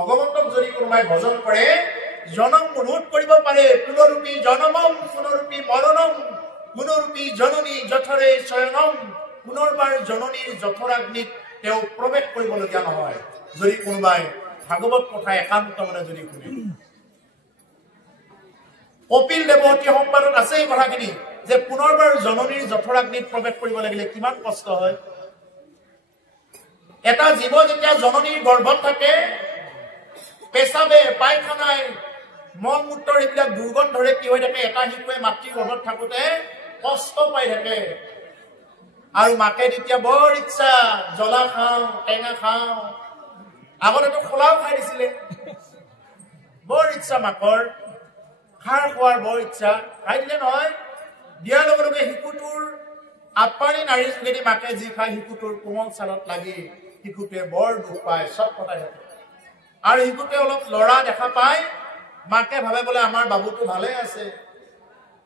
ভগৱন্তক যদি কোনোবাই ভজন কৰে জনম ৰোধ কৰিব পাৰে পুনৰূপী জনমম পুনৰূপী মৰণম পুনৰূপী জননী যথৰে স্বয়নম পুনৰবাৰ জননীৰ যথৰাগ্নিত তেওঁ প্ৰৱেশ কৰিবলগীয়া নহয় যদি কোনোবাই ভাগৱত কথা একান্ত মনে যদি শুনে কপিল দেৱতী সংবাদত আছে এই কথাখিনি যে পুনৰবাৰ জননীৰ যথৰাগ্নিত প্ৰৱেশ কৰিব লাগিলে কিমান কষ্ট হয় এটা জীৱ যেতিয়া জননীৰ গৰ্ভত থাকে পেছাবে পায়খানায় মল মূত্ৰৰ এইবিলাক দুৰ্গন্ধৰে কি হৈ থাকে এটা শিশুৱে মাতৃৰ গৰ্ভত থাকোতে কষ্ট পাই থাকে আৰু মাকে তেতিয়া বৰ ইচ্ছা জ্বলা খাওঁ টেঙা খাওঁ আগতেতো খোলাও খাই দিছিলে বৰ ইচ্ছা মাকৰ খাৰ খোৱাৰ বৰ ইচ্ছা খাই দিলে নহয় দিয়াৰ লগে লগে শিশুটোৰ আপাৰী নাৰীৰ যোগেদি মাকে যি খাই শিশুটোৰ কোমল ছালত লাগি শিশুটোৱে বৰ দুখ পায় চব কটাই থাকে আৰু শিশুটোৱে অলপ লৰা দেখা পায় মাকে ভাবে বোলে আমাৰ বাবুটো ভালে আছে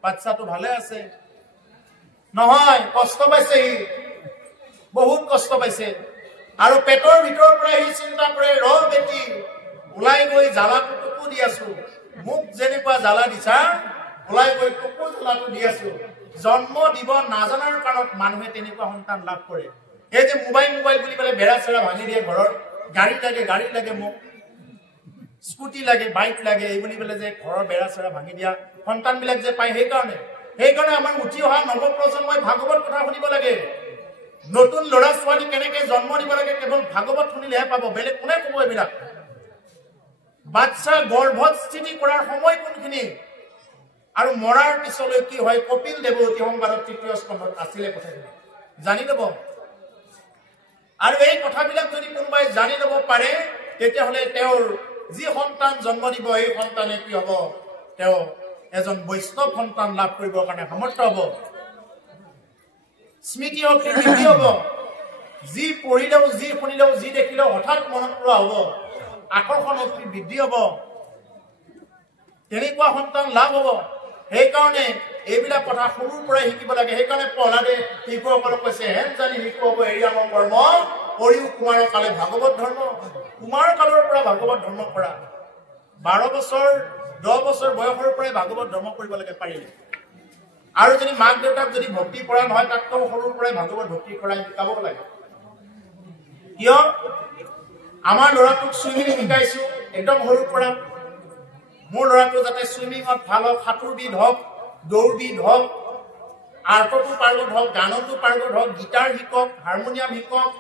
বাচ্চাটো ভালে আছে নহয় কষ্ট পাইছে সি বহুত কষ্ট পাইছে আৰু পেটৰ ভিতৰৰ পৰা সি চিন্তা কৰে ৰ বেটি ওলাই গৈ জ্বালাটো টুকু দি আছো মোক যেনেকুৱা জ্বালা দিছা ওলাই গৈ টুকু জ্বালাটো দি আছো জন্ম দিব নাজানাৰ কাৰণত মানুহে তেনেকুৱা সন্তান লাভ কৰে এই যে মোবাইল বুলি পেলাই বেৰা চেৰা ভাঙি দিয়ে ঘৰৰ গাড়ী লাগে মোক স্কুটি লাগে বাইক লাগে এই বুলি পেলাই যে ঘৰৰ বেৰা চেৰা ভাঙি দিয়া সন্তানবিলাক যে পায় সেইকাৰণে আমাৰ উঠি অহা নৱপ্ৰজন্মই ভাগৱত কথা শুনিব লাগে নতুন ল'ৰা ছোৱালী কেনেকে জন্ম দিব লাগে কেৱল ভাগৱত শুনিলেহে পাব বেলেগ কোনে ক'ব এইবিলাক বাচ্চা গৰ্ভত স্থিতি কৰাৰ সময় কোনখিনি আৰু মৰাৰ পিছলৈ কি হয় কপিল দেৱতী সংবাদত ৩য় স্কন্ধত আছিলে কথাখিনি জানি ল'ব আৰু এই কথাবিলাক যদি কোনোবাই জানি ল'ব পাৰে তেতিয়াহ'লে তেওঁৰ যি সন্তান জন্ম দিব এই সন্তানে কি হ'ব তেওঁ এজন বৈষ্ণৱ সন্তান লাভ কৰিবৰ কাৰণে সমৰ্থ হ'ব স্মৃতি শক্তি বৃদ্ধি হ'ব যি পঢ়িলেও যি শুনিলেও যি দেখিলেও হঠাৎ মনত পৰা হ'ব আকৰ্ষণ শক্তি বৃদ্ধি হ'ব তেনেকুৱা সন্তান লাভ হ'ব সেইকাৰণে এইবিলাক কথা সৰুৰ পৰাই শিকিব লাগে সেইকাৰণে প্ৰহ্লাদে শিশুসকলক কৈছে হেন জানি শিশু হ'ব এৰি আমাৰ কৰ্ম কৰিও কুমাৰৰ কালে ভাগৱত ধৰ্ম কুমাৰ কালৰ পৰা ভাগৱত ধৰ্ম কৰা 12 বছৰ 10 বছৰ বয়সৰ পৰাই ভাগৱত ধৰ্ম কৰিব লাগে পাৰিলে আৰু যদি মাক দেউতাক যদি ভক্তি কৰা নহয় তাতকৈ সৰুৰ পৰাই ভাগৱত ভক্তি কৰাই শিকাব লাগে কিয় আমাৰ ল'ৰাটোক সুইমিং শিকাইছো একদম সৰুৰ পৰা মোৰ ল'ৰাটো যাতে সুইমিঙত ভাল হওক সাঁতোৰবিদ হওক দৌৰবিদ হওক আৰ্টতো পাৰ্গত হওক গানতো পাৰ্গত হওক গীটাৰ শিকক হাৰমনিয়াম শিকক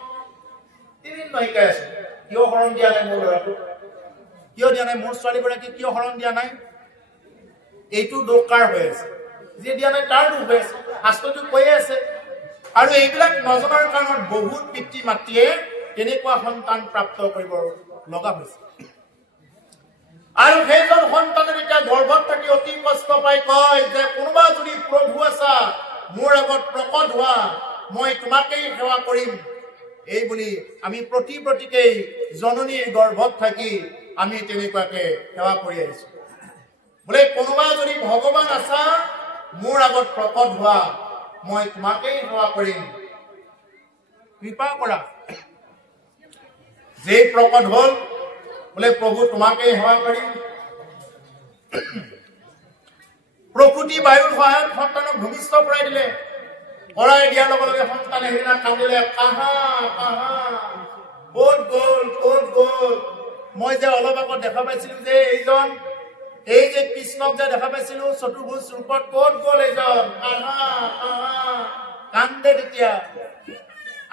বিভিন্ন শিকাই আছো কিয় শৰণ দিয়া নাই মোৰ ল'ৰাটোক কিয় দিয়া নাই মোৰ ছোৱালীগৰাকী কিয় শৰণ দিয়া নাই এইটো দৰকাৰ হৈ আছে যে দিয়া নাই তাৰ দুখ হৈ আছে শাস্ত্ৰটো কৈয়ে আছে আৰু এইবিলাক নজনাৰ কাৰণত বহুত পিতৃ মাতৃয়ে তেনেকুৱা সন্তান প্ৰাপ্ত কৰিব লগা হৈছে আৰু সেইজন সন্তানে যেতিয়া গৰ্ভত থাকি অতি কষ্ট পাই কয় যে কোনোবা যদি প্ৰভু আছা মোৰ আগত প্ৰকট হোৱা মই তোমাকেই সেৱা কৰিম এই বুলি আমি প্ৰতিকেই জননীৰ গৰ্ভত থাকি আমি তেনেকুৱাকে সেৱা কৰি আহিছো বোলে কোনোবা যদি ভগৱান আছা মোৰ আগত প্ৰকট হোৱা মই তোমাকেই সেৱা কৰিম কৃপা কৰা যে প্ৰকট হ'ল বোলে প্ৰভু তোমাকেই সেৱা কৰিম প্ৰকৃতি বায়ুৰ সহায়ত সন্তানক ভূমিষ্ঠ কৰাই দিলে কৰাই দিয়াৰ লগে লগে সন্তানে সেইদিনা কান্দিলে কাহা ক'ত গ'ল মই যে অলপ আগত দেখা পাইছিলো যে এই যে কৃষ্ণক যে দেখা পাইছিলো চতুৰ্ভুজ ৰূপত ক'ত গ'ল এইজন কান্দে তেতিয়া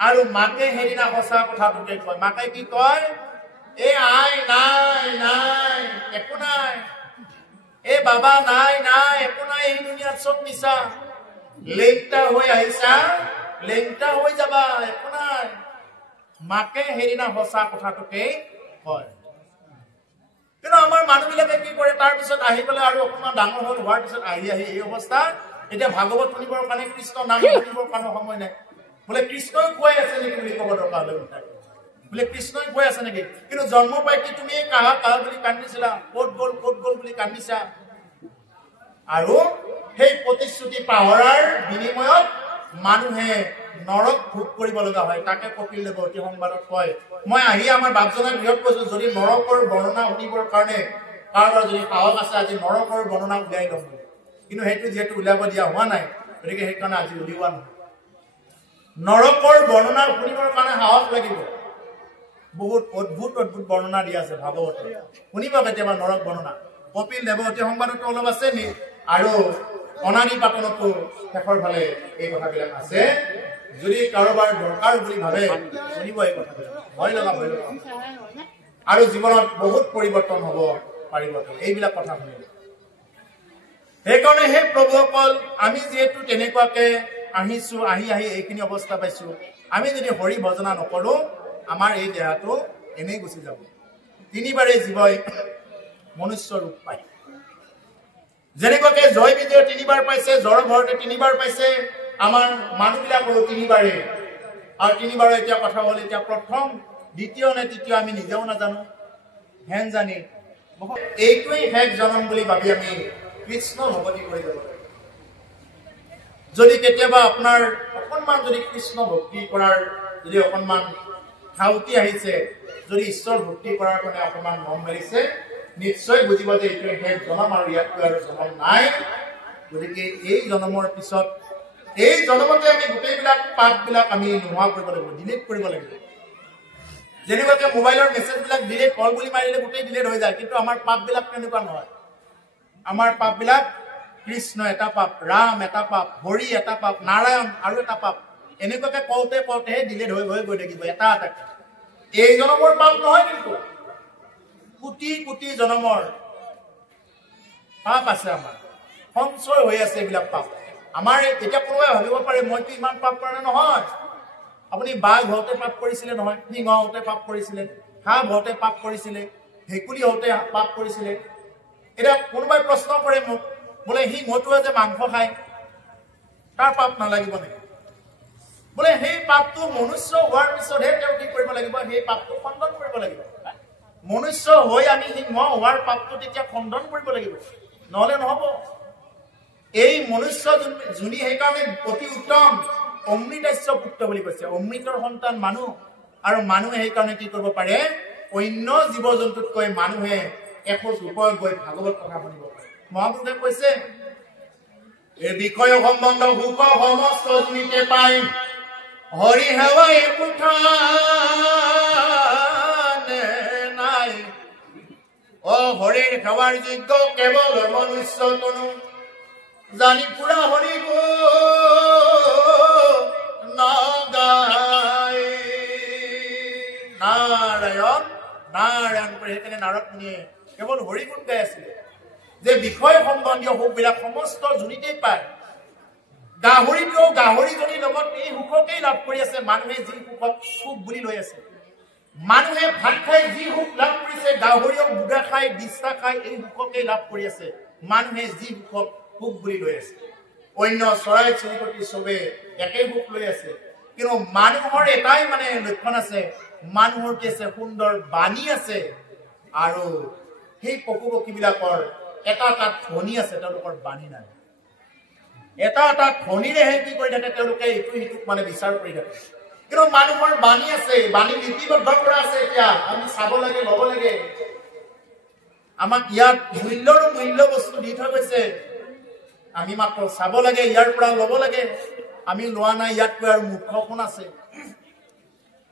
আৰু মাকে সেইদিনা সঁচা কথাটোকে কয় মাকে কি কয় এই আই নাই একো নাই এই বাবা নাই একো নাই এই দুনিয়াত চব মিছা লেংটা হৈ আহিছা লেংটা হৈ যাবা একো নাই মাকে সেইদিনা সঁচা কথাটোকে কয় কিন্তু আমাৰ মানুহবিলাকে কি কৰে তাৰ পিছত আহি পেলাই আৰু অকণমান ডাঙৰ হ'ল হোৱাৰ পিছত আহি এই অৱস্থা এতিয়া ভাগৱত শুনিবৰ কাৰণে কৃষ্ণ নাম শুনিবৰ কাৰণে সময় নাই বোলে কৃষ্ণই খুৱাই আছে নেকি বুলি ক'ব দৰকাৰ হ'লে বোলে কৃষ্ণই খুৱাই আছে নেকি কিন্তু জন্ম পাই কি তুমি কাহা বুলি কান্দিছিলা ক'ত গ'ল বুলি কান্দিছা আৰু সেই প্ৰতিশ্ৰুতি পাহৰাৰ বিনিময়ত মানুহে নৰক ভোগ কৰিব লগা হয় তাকে কপিল দেৱ অতি সংবাদত কয় মই আহি আমাৰ বাপজনাক গৃহত কৈছো যদি নৰকৰ বৰ্ণনা শুনিবৰ কাৰণে কাৰোবাৰ যদি সাহস আছে আজি নৰকৰ বৰ্ণনা উলিয়াই ল'ম কিন্তু সেইটো যিহেতু উলিয়াব দিয়া হোৱা নাই গতিকে সেইকাৰণে আজি উলিওৱা নহয় নৰকৰ বৰ্ণনা শুনিবৰ কাৰণে সাহস লাগিব বহুত অদ্ভুত অদ্ভুত বৰ্ণনা দিয়া আছে ভাগৱতত শুনিব কেতিয়াবা নৰক বৰ্ণনা কপিল দেৱ অতি সংবাদতো অলপ আছে নি আৰু অনাদি পাতনতো শেষৰ ফালে এই কথাবিলাক আছে যদি কাৰোবাৰ দৰকাৰ বুলি ভাবে শুনিব এই কথাবিলাক ভয় লগা আৰু জীৱনত বহুত পৰিৱৰ্তন হ'ব পাৰিব এইবিলাক কথা শুনিব সেইকাৰণে সেই প্ৰভুসকল আমি যিহেতু তেনেকুৱাকে আহিছো আহি এইখিনি অৱস্থা পাইছো আমি যদি হৰি ভজনা নকৰো আমাৰ এই দেহাটো এনেই গুচি যাব তিনিবাৰে জীৱই মনুষ্য ৰূপ পায় যেনেকুৱাকে জয় বিজয় তিনিবাৰ পাইছে জ্বৰ ঘৰতে তিনিবাৰ পাইছে আমাৰ মানুহবিলাকৰো তিনিবাৰে আৰু তিনিবাৰ এতিয়া কথা হ'ল এতিয়া প্ৰথম দ্বিতীয় নে তৃতীয় আমি নিজেও নাজানো হেন জানি এইটোৱেই শেষ জনম বুলি ভাবি আমি কৃষ্ণ ভগৱতী কৰি যাব লাগে যদি কেতিয়াবা আপোনাৰ অকণমান যদি কৃষ্ণ ভক্তি কৰাৰ যদি অকণমান ধাউতি আহিছে যদি ঈশ্বৰ ভক্তি কৰাৰ কাৰণে অকণমান মন মেলিছে নিশ্চয় বুজিব যে এইটোৱে শেষ জনম আৰু ইয়াতকৈ আৰু জনম নাই গতিকে এই জনমৰ পিছত এই জনমতে আমি গোটেইবিলাক পাপবিলাক আমি নোহোৱা কৰিব লাগিব ডিলিট কৰিব লাগিব যেনেকুৱাকে মোবাইলৰ মেছেজবিলাক ডিলিট কল বুলি মাৰিলে গোটেই ডিলিট হৈ যায় কিন্তু আমাৰ পাপবিলাক তেনেকুৱা নহয় আমাৰ পাপবিলাক কৃষ্ণ এটা পাপ ৰাম এটা পাপ হৰি এটা পাপ নাৰায়ণ আৰু এটা পাপ এনেকুৱাকে কওঁতেহে ডিলিট হৈ গৈ থাকিব এটা এটাকে এই জনমৰ পাপ নহয় কিন্তু কোটি কোটি জনমৰ পাপ আছে আমাৰ সঞ্চয় হৈ আছে এইবিলাক পাপ আমাৰ এতিয়া কোনোবাই ভাবিব পাৰে মইতো ইমান পাপ কৰা নহয় আপুনি বাঘ হওঁতে পাপ কৰিছিলে নহয় সিংহ হওঁতে পাপ কৰিছিলে সাপ হওঁতে পাপ কৰিছিলে ভেকুলী হওঁতে পাপ কৰিছিলে এতিয়া কোনোবাই প্ৰশ্ন কৰে মোক বোলে সিংহটোৱে যে মাংস খায় তাৰ পাপ নালাগিব নেকি বোলে সেই পাপটো মনুষ্য হোৱাৰ পিছতহে তেওঁ কি কৰিব লাগিব সেই পাপটো খণ্ডন কৰিব লাগিব মনুষ্য হৈ আমি সিংহ হোৱাৰ পাপটো তেতিয়া খণ্ডন কৰিব লাগিব নহলে নহব এই মনুষ্য যোনি সেইকাৰণে অতি উত্তম অমৃতাস্য পুত্ৰ বুলি কৈছে অমৃতৰ সন্তান মানুহ আৰু মানুহে সেইকাৰণে কি কৰিব পাৰে অন্য জীৱ জন্তুতকৈ মানুহে এখোজ ওপৰত গৈ ভাগৱত কথা শুনিব পাৰে মহাপুৰুষে কৈছে এই বিষয় সম্বন্ধ সুখ সমস্ত জুনিতে পাই হৰি সেৱাই নাই অ হৰিৰ সেৱাৰ যোগ্য কেৱল মনুষ্য তনু জানি পুৰা হৰি গো নগাই নাৰায়ণ নাৰায়ণ কৰি সেইকাৰণে নাৰদ মুনিয়ে কেৱল হৰি গুণ গাই আছিলে যে বিষয় সম্বন্ধীয় সুখবিলাক সমস্ত জুনিতেই পায় গাহৰিটো গাহৰিজনীৰ লগত এই সুখকেই লাভ কৰি আছে মানুহে যি সুখক সুখ বুলি লৈ আছে মানুহে ভাত খাই যি সুখ লাভ কৰিছে গাহৰিও বুঢ়া খাই বিষ্ঠা খাই এই সুখকেই লাভ কৰি আছে মানুহে যি সুখক সুখ বুলি লৈ আছে অন্য চৰাই চিৰিকটি চবে একেই সুখ লৈ আছে কিন্তু মানুহৰ এটাই মানে লক্ষণ আছে মানুহৰ কি আছে সুন্দৰ বাণী আছে আৰু সেই পশু পক্ষীবিলাকৰ এটা এটা ধ্বনি আছে তেওঁলোকৰ বাণী নাই এটা এটা ধ্বনিৰেহে কি কৰি থাকে তেওঁলোকে ইটো সিটোক মানে বিচাৰ কৰি থাকে কিন্তু মানুহৰ বাণী আছে বাণী লিপিবদ্ধ কৰা আছে এতিয়া আমি চাব লাগে ল'ব লাগে আমাক ইয়াত মূল্যৰো মূল্য বস্তু দি থৈ গৈছে আমি মাত্ৰ চাব লাগে ইয়াৰ পৰা ল'ব লাগে আমি লোৱা নাই ইয়াতকৈ আৰু মুখ্য কোন আছে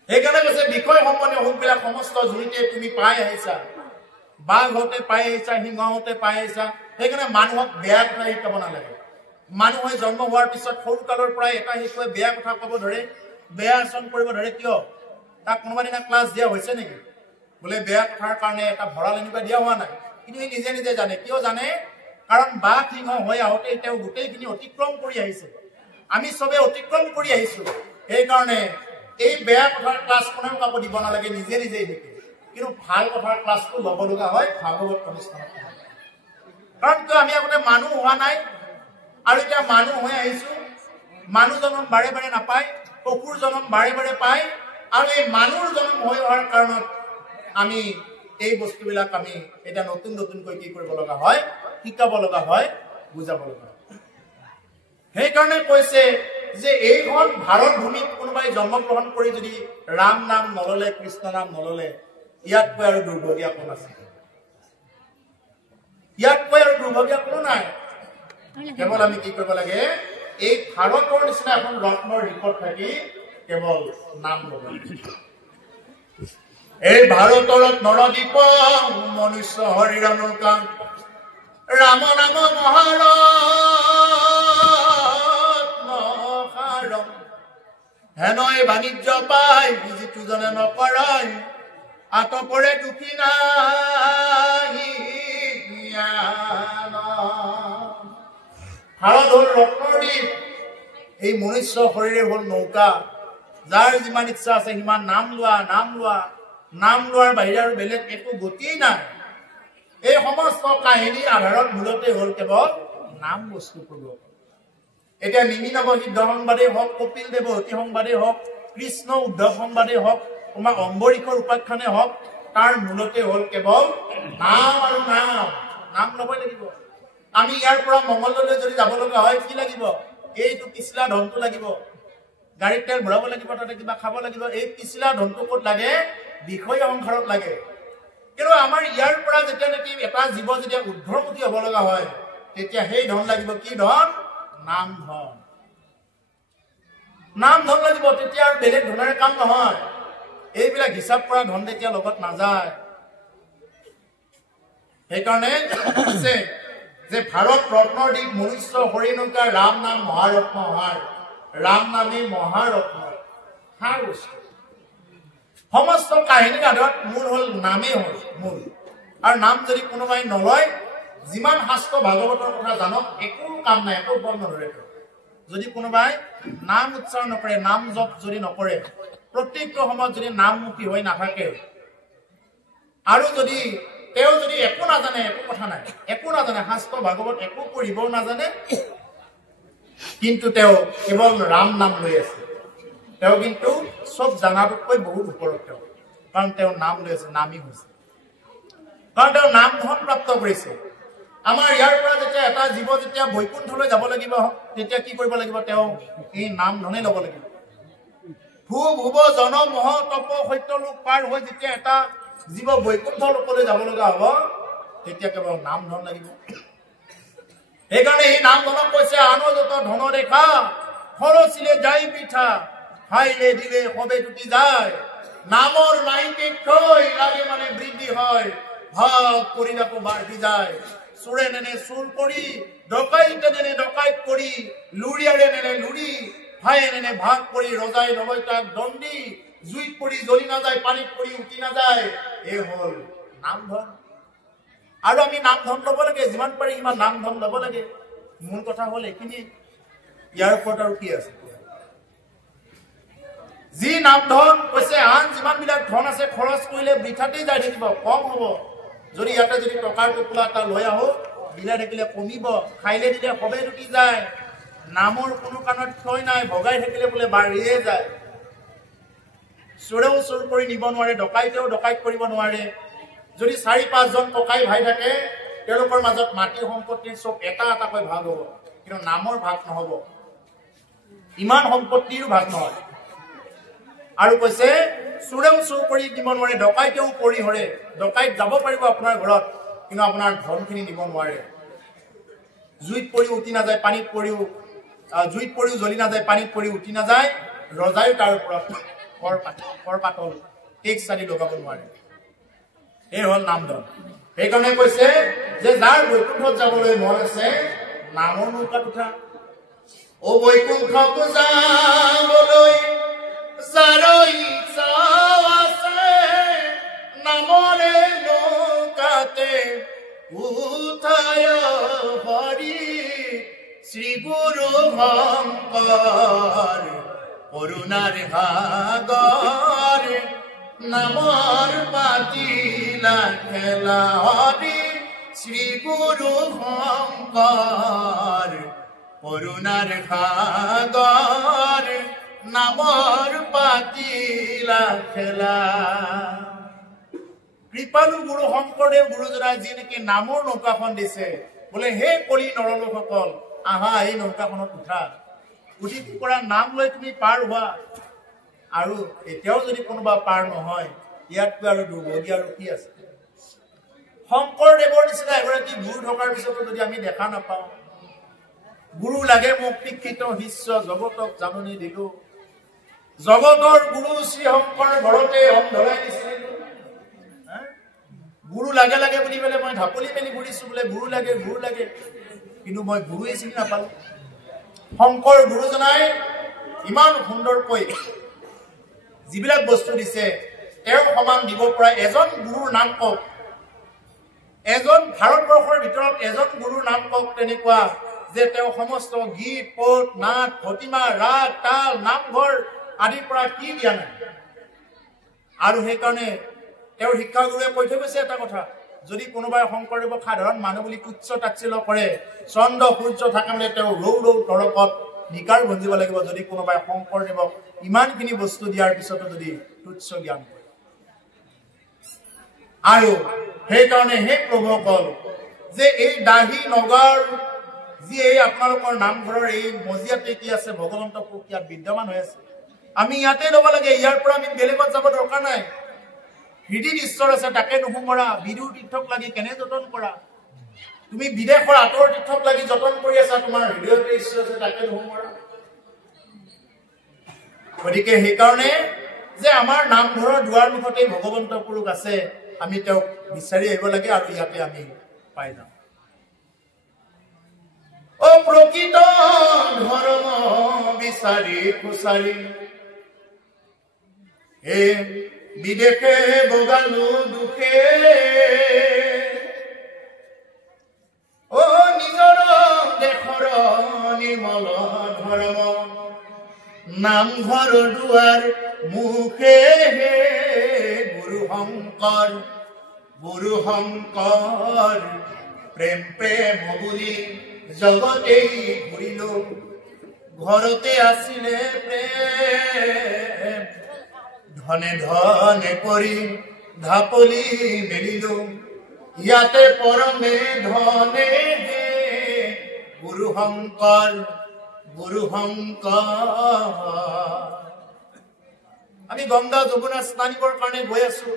সেইকাৰণে কৈছে বিষয় সম্বন্ধীয় সুখবিলাক সমস্ত জুৰিতে তুমি পাই আহিছা বাঘ হওঁতে পাই আহিছা সিংহ হওঁতে পাই আহিছা সেইকাৰণে মানুহক বেয়া কথা শিকাব নালাগে মানুহে জন্ম হোৱাৰ পিছত সৰুকালৰ পৰাই এটা শিশুৱে বেয়া কথা ক'ব ধৰে বেয়া আচৰণ কৰিব ধৰে কিয় তাক কোনোবা দিনা ক্লাছ দিয়া হৈছে নেকি বোলে বেয়া কথাৰ কাৰণে এটা ভঁৰাল এনেকুৱা দিয়া হোৱা নাই কিন্তু সি নিজে নিজে জানে কিয় জানে কাৰণ বাঘ সিংহ হৈ আহোঁতে তেওঁ গোটেইখিনি অতিক্ৰম কৰি আহিছে আমি চবে অতিক্ৰম কৰি আহিছো সেইকাৰণে এই বেয়া কথাৰ ক্লাছ কোনেও কাকো দিব নালাগে নিজে নিজেই শিকে কিন্তু ভাল কথাৰ ক্লাছটো ল'ব লগা হয় ভাগৱত অনুষ্ঠানত কাৰণ কিয় আমি আগতে মানুহ হোৱা নাই আৰু এতিয়া মানুহ হৈ আহিছো মানুহ জনম বাৰে বাৰে নাপায় পশুৰ জনম বাৰে বাৰে পায় আৰু এই মানুহৰ জনম হৈ অহাৰ কাৰণত আমি এই বস্তুবিলাক আমি এটা নতুন নতুনকৈ কি কৰিব লগা হয় শিকাব লগা হয় বুজাব লগা হয় সেইকাৰণে কৈছে যে এইখন ভাৰত ভূমিত কোনোবাই জন্মগ্ৰহণ কৰি যদি ৰাম নাম নললে কৃষ্ণ নাম নললে ইয়াতকৈ আৰু দুৰ্ভাগ্য কোন আছে ইয়াতকৈ আৰু দুৰ্ভাগ্য কোনো নাই কেৱল আমি কি কৰিব লাগে এই ভাৰতৰ নিচিনা এখন ৰত্নৰ ৰিপৰ্ট থাকি কেৱল নাম ল'ব এই ভাৰতৰ নৰদ্বীপ মনুষ্য হৰিৰ নৌকা ৰাম নাম মহাৰত্ন হেনয় বাণিজ্য পাই যিটো জনে নকৰাই আতপৰে দুখী নাই ভাৰত হল ৰত্নৰ দ্বীপ এই মনুষ্য শৰীৰে হল নৌকা যাৰ যিমান ইচ্ছা আছে সিমান নাম লোৱাৰ বাহিৰে আৰু বেলেগ একো গতিয়েই নাই এই সমস্ত কাহিনীৰ আধাৰত মূলতে হল কেৱল নাম বস্তু কৰিব এতিয়া নিমি নৱ সিদ্ধ সংবাদেই হওক কপিল দেৱহতী সংবাদেই হওক কৃষ্ণ উদ্ধৱ সংবাদেই হওক তোমাৰ অম্বৰীশৰ উপাখ্যানে হওক তাৰ মূলতে হল কেৱল নাম আৰু নাম ল'বই লাগিব আমি ইয়াৰ পৰা মংগললৈ যদি যাব লগা হয় কি লাগিব এইটো পিছলা ধনটো লাগিব গাড়ীত তেল ভৰাব লাগিব তাতে কিবা খাব লাগিব এই পিছলা ধনটো ক'ত লাগে বিষয় সংসাৰত লাগে কিন্তু আমাৰ ইয়াৰ পৰা যেতিয়া নেকি এটা জীৱ যেতিয়া উদ্ধৰমুখী হ'ব লগা হয় তেতিয়া সেই ধন লাগিব কি ধন নাম ধন লাগিব তেতিয়া আৰু বেলেগ ধনেৰে কাম নহয় এইবিলাক হিচাপ কৰা ধন তেতিয়া লগত নাযায় সেইকাৰণে যে ভাৰত ৰত্নৰ দ্বীপ মনুষ্য হৰিণকা ৰাম নাম মহাৰত্ন ৰাম নামেই মহাৰত্ন সাৰ বস্তু সমস্ত কাহিনীৰ আধাৰত মূল হল নামেই হল মূল আৰু নাম যদি কোনোবাই নলয় যিমান শাস্ত্ৰ ভাগৱতৰ কথা জানক একো কাম নাই একো ফল নধৰে যদি কোনোবাই নাম উচ্চাৰণ নকৰে নাম জপ যদি নকৰে প্ৰত্যেকটো সময়ত যদি নামমুখী হৈ নাথাকে আৰু যদি তেওঁ যদি একো নাজানে একো কথা নাই একো নাজানে শাস্ত্ৰ ভাগৱত একো পঢ়িবও নাজানে কিন্তু তেওঁ কেৱল ৰাম নাম লৈ আছে তেওঁ কিন্তু সব জানাতকৈ বহুত ওপৰত তেওঁ কাৰণ তেওঁ নাম লৈ আছে নামী হৈছে কাৰণ তেওঁ নাম ধন প্ৰাপ্ত কৰিছে আমাৰ ইয়াৰ পৰা যেতিয়া এটা জীৱ যেতিয়া বৈকুণ্ঠলৈ যাব লাগিব তেতিয়া কি কৰিব লাগিব তেওঁ এই নাম ধনে ল'ব লাগিব ভুৱ জন মহ তপ সত্য লোক পাৰ হৈ যেতিয়া এটা জীৱ বৈকুণ্ঠ লোকলৈ যাব লগা হ'ব তেতিয়া কেৱল নাম ধন লাগিব সেইকাৰণে এই নাম ধনক কৈছে আনো যত ধন দেখা খৰচিলে যাই পিঠা খাইলে দিলে সবে টুটি যায় নামৰ নাইকে থৈ লাগে মানে বৃদ্ধি হয় ভাগ কৰিলাকো বাঢ়ি যায় চোৰে নেনে চুৰ কৰি ডকাইতে নেনে ডকাইত কৰি লুৰিয়াৰে নেনে লুৰি ভায়ে নেনে ভাগ কৰি ৰজাই নলয় তাক দণ্ডি জুইত পৰি জ্বলি নাযায় পানীত পৰি উঠি নাযায় এই হল নাম ধন আৰু আমি নাম ধন ল'ব লাগে যিমান পাৰি সিমান নাম ধন ল'ব লাগে মূল কথা হল এইখিনি ইয়াৰ ওপৰত আৰু কি আছে যি নাম ধন কৈছে আন যিমান বিলাক ধন আছে খৰচ কৰিলে বৃথাতেই যাই থাকিব কম হ'ব যদি ইয়াতে যদি টকাৰ টোপোলা এটা লৈ আহো বিলাই থাকিলে কমিব খাইলে দিলে সবে টুটি যায় নামৰ কোনো কাণত থৈ নাই ভগাই থাকিলে বোলে বাঢ়িয়ে যায় চোৰেও চোৰ কৰি নিব নোৱাৰে ডকাইতেও ডকাইত কৰিব নোৱাৰে যদি 4-5 জন ককাই ভাই থাকে তেওঁলোকৰ মাজত মাটি সম্পত্তিৰ চব এটা এটাকৈ ভাগ হ'ব কিন্তু নামৰ ভাগ নহব ইমান সম্পত্তিৰো ভাগ নহয় আৰু কৈছে চোৰেও চোৰ কৰি দিব নোৱাৰে ডকাইতেও পৰি হৰে ডকাইত যাব পাৰিব আপোনাৰ ঘৰত কিন্তু আপোনাৰ ধনখিনি নিব নোৱাৰে জুইত পৰি উঠি নাযায় পানীত পৰিও জুইত পৰিও জ্বলি নাযায় পানীত পৰি উঠি নাযায় ৰজাই তাৰ ওপৰত কৰ পাতল টেক চাৰি লগাব নোৱাৰে এই হল নাম ধন সেইকাৰণে কৈছে যে যাৰ বৈকুণ্ঠত যাবলৈ মন আছে নামৰ নৌকাত উঠা ও বৈকুণ্ঠত যাবলৈ যাৰ ইচ্ছা আছে নামৰে নৌকাতে উঠায় হৰি শ্ৰী গুৰু শংকৰ কৰুণাৰ সাগৰ নামৰ পাতিলা খেলা হৰি শ্ৰী গুৰু শংকৰ কৰুণাৰ সাগৰ নামৰ পাতিলা খেলা কৃপালু গুৰু শংকৰদেৱ গুৰুজনাই যি নেকি নামৰ নৌকাখন দিছে বোলে হে কলি নৰলোকসকল আহা এই নৌকাখনত উঠা উঠিতি পৰা নাম লৈ তুমি পাৰ হোৱা আৰু এতিয়াও যদি কোনোবা পাৰ নহয় ইয়াতকৈ আৰু দুৰ্ভগীয়া আৰু কি আছে শংকৰদেৱৰ নিচিনা এগৰাকী গুৰু থকাৰ পিছতো যদি আমি দেখা নাপাওঁ গুৰু লাগে মোক শিক্ষিত শিষ্য জগতক জাননী দিলো জগতৰ গুৰু শ্ৰী শংকৰ ঘৰতে হম ধৰাই দিছিল গুৰু লাগে লাগে বুলি পেলাই মই ঢাপলি মেলি ঘূৰিছো বোলে গুৰু লাগে কিন্তু মই গুৰুৱে চিনি নাপালো শংকৰ গুৰুজনাই ইমান সুন্দৰকৈ যিবিলাক বস্তু দিছে তেওঁৰ সমান দিব পৰা এজন গুৰুৰ নাম কওক এজন ভাৰতবৰ্ষৰ ভিতৰত এজন গুৰুৰ নাম কওক তেনেকুৱা যে তেওঁ সমস্ত গীত পদ নাট ভটিমা ৰাগ তাল নামঘৰ আদিৰ পৰা কি দিয়া নাই আৰু সেইকাৰণে তেওঁৰ শিক্ষাগুৰুৱে কৈ থৈ গৈছে এটা কথা যদি কোনোবাই শংকৰদেৱক সাধাৰণ মানুহ বুলি তুচ্ছ তাচ্ছিল্য কৰে চন্দ্ৰ সূৰ্য থাকে মানে তেওঁ ৰৌ তৰকত নিকাৰ ভঞ্জিব লাগিব যদি কোনোবাই শংকৰদেৱক ইমানখিনি বস্তু দিয়াৰ পিছতো যদি তুচ্ছ জ্ঞান কৰে আৰু সেইকাৰণে হে প্ৰভুসকল যে এই দাহী নগাৰ যি এই আপোনালোকৰ নামঘৰৰ এই মজিয়াতে কি আছে ভগৱন্ত প্ৰক্ৰিয়াত বিদ্যমান হৈ আছে আমি ইয়াতে ল'ব লাগে ইয়াৰ পৰা আমি বেলেগত যাব দৰকাৰ নাই হৃদয় ঈশ্বৰ আছে তাকে নুসুমৰা বিদুৰ তীৰ্থক লাগি কেনে যতন কৰা তুমি বিদেশৰ আঁতৰ তীৰ্থক লাগি যতন কৰি আছা তোমাৰ হৃদয়তে ঈশ্বৰ আছে তাকে নুসুমৰা গতিকে সেইকাৰণে যে আমাৰ নামঘৰৰ দুৱাৰ মুখতে ভগৱন্ত পুৰুষ আছে আমি তেওঁক বিচাৰি আহিব লাগে আৰু ইয়াতে আমি পাই যাম ও প্ৰকৃত ধৰ্ম বিচাৰি খুচাৰি হে বিদেশে বগালো দুখে ও নিজৰ দেশৰ নিৰ্মল ধৰ্ম নামঘৰ দুৱাৰ মুখে গুৰু শংকৰ প্ৰেম বুলি জগতেই ঘূৰিলো ঘৰতে আছিলে প্ৰেম ধনে ধনে কৰি ঢাপলি মেলিলো ইয়াতে পৰমে ধনে গুৰু শংকৰ আমি গংগা যমুনা স্নানিবৰ কাৰণে গৈ আছো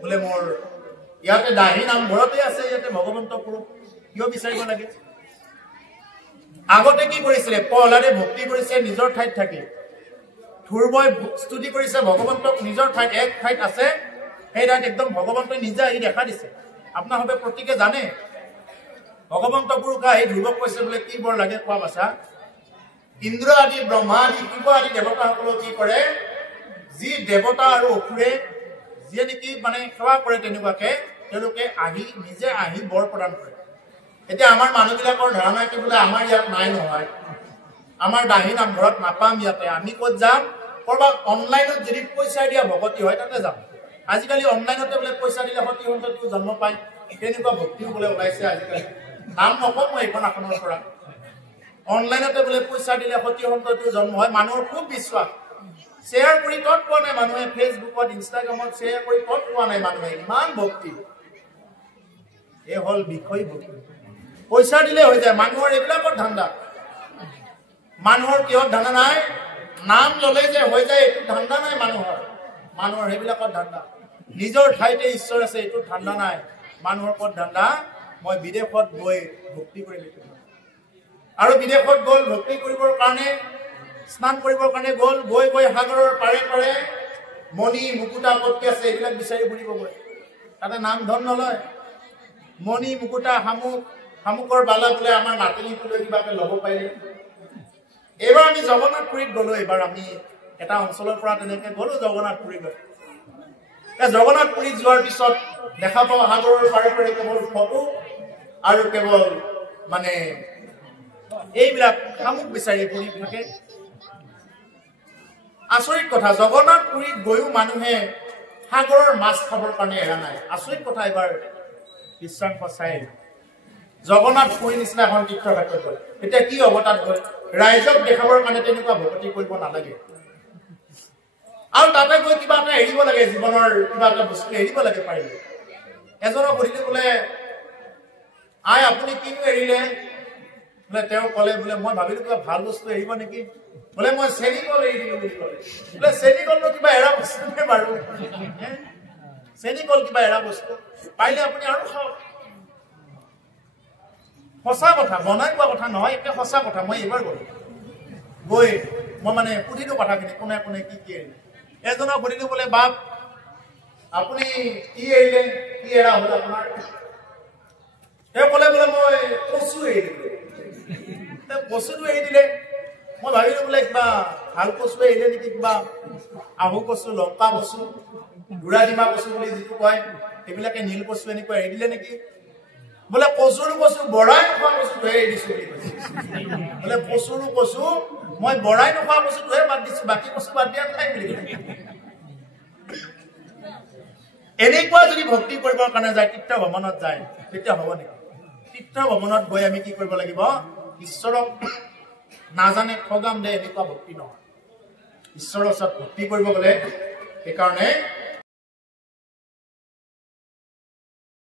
বোলে মোৰ ইয়াতে দাহী নামঘৰতে আছে ইয়াতে ভগৱন্ত পুৰুষ কিয় বিচাৰিব লাগে আগতে কি কৰিছিলে পহলাদে ভক্তি কৰিছে নিজৰ ঠাইত থাকি ধ্ৰুৱই স্তুতি কৰিছে ভগৱন্তক নিজৰ ঠাইত এক ঠাইত আছে সেই ঠাইত একদম ভগৱন্তই নিজে আহি দেখা দিছে আপোনালোকে প্ৰত্যেকে জানে ভগৱন্ত পুৰুষ আহি ধ্ৰুৱক কৈছে বোলে কি বৰ লাগে কোৱা বাছা ইন্দ্ৰ আদি ব্ৰহ্মা আদি শিৱ আদি দেৱতাসকলে কি কৰে যি দেৱতা আৰু অসুৰে যিয়ে নেকি মানে সেৱা কৰে তেনেকুৱাকে তেওঁলোকে আহি নিজে আহি বৰ প্ৰদান কৰে এতিয়া আমাৰ মানুহবিলাকৰ ধাৰণা কি বোলে আমাৰ ইয়াত নাই নহয় আমাৰ দাহী নামঘৰত নাপাম ইয়াতে আমি ক'ত যাম কৰবাত অনলাইনত যদি পইচা দিয়া ভকতি হয় তাতে যাম আজিকালি অনলাইনতে বোলে পইচা দিলে সতী সন্ততিও জন্ম পায় তেনেকুৱা ভক্তিও বোলে ওলাইছে আজিকালি নাম নকওঁ মই এইখন আসনৰ পৰা অনলাইনতে বোলে পইচা দিলে সতী সন্ততিও জন্ম হয় মানুহৰ খুব বিশ্বাস শ্বেয়াৰ কৰি তত পোৱা নাই মানুহে ফেচবুকত ইনষ্টাগ্ৰামত শ্বেয়াৰ কৰি তত পোৱা নাই মানুহে ইমান ভক্তি এই হল বিষয় ভক্তি পইচা দিলে হৈ যায় মানুহৰ এইবিলাকৰ ধান্দা মানুহৰ কিহত ধান্দা নাই নাম ললে যে হৈ যায় এইটো ধান্দা নাই মানুহৰ সেইবিলাকৰ ধান্দা নিজৰ ঠাইতে ঈশ্বৰ আছে এইটো ধান্দা নাই মানুহৰ ক'ত ধান্দা মই বিদেশত গৈ ভক্তি কৰিম আৰু বিদেশত গ'ল ভক্তি কৰিবৰ কাৰণে স্নান কৰিবৰ কাৰণে গ'ল গৈ সাগৰৰ পাৰে পাৰে মণি মুকুতা পটকি আছে এইবিলাক বিচাৰি ফুৰিব গৈ তাতে নাম ধন নলয় মণি মুকুতা শামুকৰ বালা বোলে আমাৰ নাতিনীটোলৈ কিবাকে ল'ব পাৰিলে এইবাৰ আমি জগন্নাথপুৰীত গ'লো এইবাৰ আমি এটা অঞ্চলৰ পৰা তেনেকে গ'লো জগন্নাথপুৰী গৈ জগন্নাথপুৰীত যোৱাৰ পিছত দেখা পাওঁ সাগৰৰ পাৰে পাৰে কেৱল ফটো আৰু কেৱল মানে এইবিলাক শামুক বিচাৰি ফুৰি থাকে আচৰিত কথা জগন্নাথপুৰীত গৈও মানুহে সাগৰৰ মাছ খাবৰ কাৰণে এৰা নাই আচৰিত কথা এবাৰ দৃশ্যাংশ চাই জগন্নাথপুৰী নিচিনা এখন তীৰ্থক্ষেত্ৰত গ'ল এতিয়া কি হ'ব তাত গৈ ৰাইজক দেখাবৰ কাৰণে তেনেকুৱা ভক্তি কৰিব নালাগে আৰু তাতে গৈ কিবা এটা এৰিব লাগে জীৱনৰ কিবা এটা বস্তু এৰিব লাগে পাৰিলে এজনক সুধিলে বোলে আই আপুনি কিনো এৰিলে বোলে তেওঁ ক'লে বোলে মই ভাবিলো কিবা ভাল বস্তু এৰিব নেকি বোলে মই চেনি কল এৰি দিলো বুলি ক'লে বোলে চেনি কলনো কিবা এৰা বস্তু নে বাৰু চেনি কল কিবা এৰা বস্তু পাৰিলে আপুনি আৰু খাওক সঁচা কথা বনাই কোৱা কথা নহয় একে সঁচা কথা মই এইবাৰ গৈ মই মানে সুধিলো কথাখিনি কোনে কোনে কি কি এৰিলে এজনক সুধিলো বোলে বাপ আপুনি কি এৰিলে কি এৰা হ'ল আপোনাৰ তেওঁ ক'লে বোলে মই কচু এৰি দিলো কচুটো এৰি দিলে মই ভাবিলো বোলে কিবা ভাল কচু এৰিলে নেকি কিবা আহু কচু লংকা কচু বুঢ়াডিমা কচু বুলি যিটো কয় সেইবিলাকে নীল কচু এনেকুৱা এৰি দিলে নেকি বোলে কচুৰো কচু বৰাই নোখোৱা কচুটোহে এৰি দিছো বুলি কৈছে বোলে কচুৰো কচু মই বৰাই নোখোৱা কচুটোহে বাদ দিছো বাকী কচু বাদ দিয়া নাই বুলি কৈছে এনেকুৱা যদি ভক্তি কৰিবৰ কাৰণে যায় তীৰ্থ ভ্ৰমণত যায় তেতিয়া হ'ব নেকি তীৰ্থ ভ্ৰমণত গৈ আমি কি কৰিব লাগিব ঈশ্বৰক নাজানে ঠগাম দে এনেকুৱা ভক্তি নহয় ঈশ্বৰৰ ওচৰত ভক্তি কৰিব গ'লে সেইকাৰণে